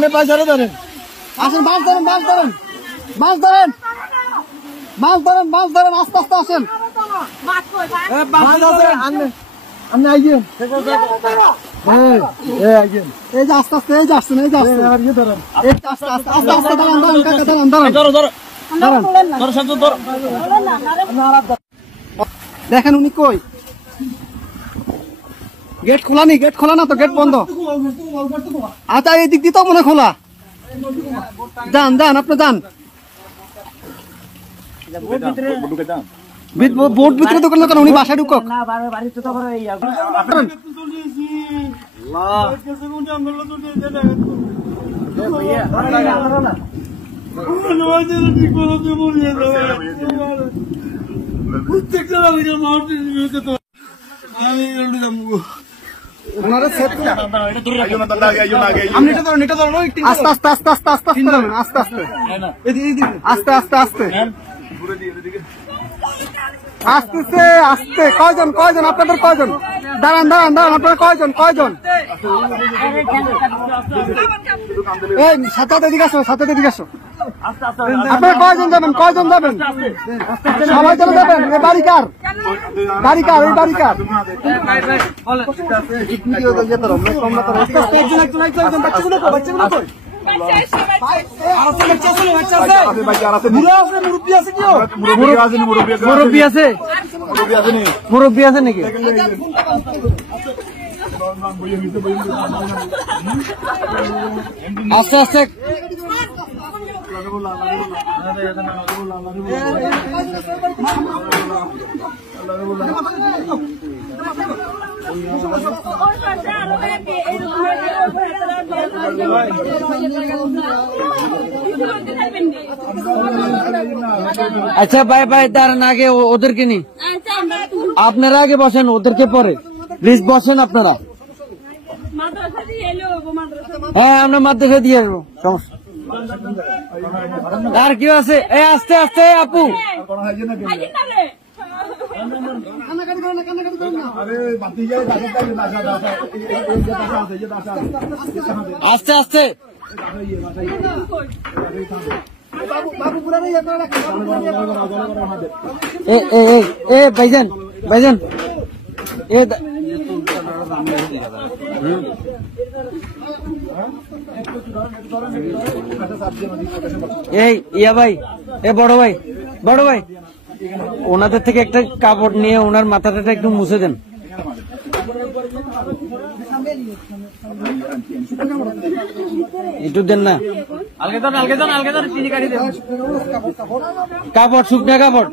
সামনে পয়সারে ধরেন, আসেন, মাছ ধরেন, মাছ ধরেন, মাছ ধরেন, মাছ ধরেন, মাছ ধরেন, আস্তে আস্তে আসেন। আপনি আইয়েন, এই যে আস্তে আস্তে, এই যে আসছেন, এই যে আসছেন, আস্তে আস্তে আস্তে আস্তে দাঁড়ান, দাঁড়ান কাকা, দাঁড়ান, দাঁড়ান, দেখেন উনি কই, গেট খোলা নি, গেট খোলা না তো, গেট বন্ধ। আচ্ছা এই দিক দিয়ে তো মনে খোলা, যান যান, আপনি যান, বোট ভিতরে দোকান দোকান, উনি বাসায় ঢুকক। আস্তে আস্তে আস্তে আস্তে আস্তে আস্তে আস্তে আস্তে আস্তে আস্তে আসতেছে, আসতে কয়জন, কয়জন আপনাদের, কয়জন, দাঁড়ান দাঁড়ান দাঁড়ান, আপনারা কয়জন, কয়জন, এই সাথে এদিকে আসো, সাথে এদিকে আসো, আপনারা কয়জন যাবেন, কয়জন যাবেন, সবাই চলে যাবেন। এই বাড়ি কার, বাড়ি কার, এই বাড়ি কার, মুরব্বী আছে, মুরব্বী আছে নাকি? আস্তে আস্তে আচ্ছা ভাই ভাই, দাঁড়ান, আগে ওদেরকে নি, আপনারা আগে বসেন, ওদেরকে পরে প্লিজ বসেন আপনারা। হ্যাঁ আমরা মাদ্রাসা দিয়ে আসবো, সমস্যা। আর কেউ আছে? এই আস্তে আস্তে আপু, আস্তে আস্তে, ভাইজান ভাইজান, এই ইয়া ভাই, এ বড় ভাই, বড় ভাই, ওনাদের থেকে একটা কাপড় নিয়ে ওনার মাথাটা একটু মুছে দেন। একটু দেন না, কাপড়, শুকনা কাপড়।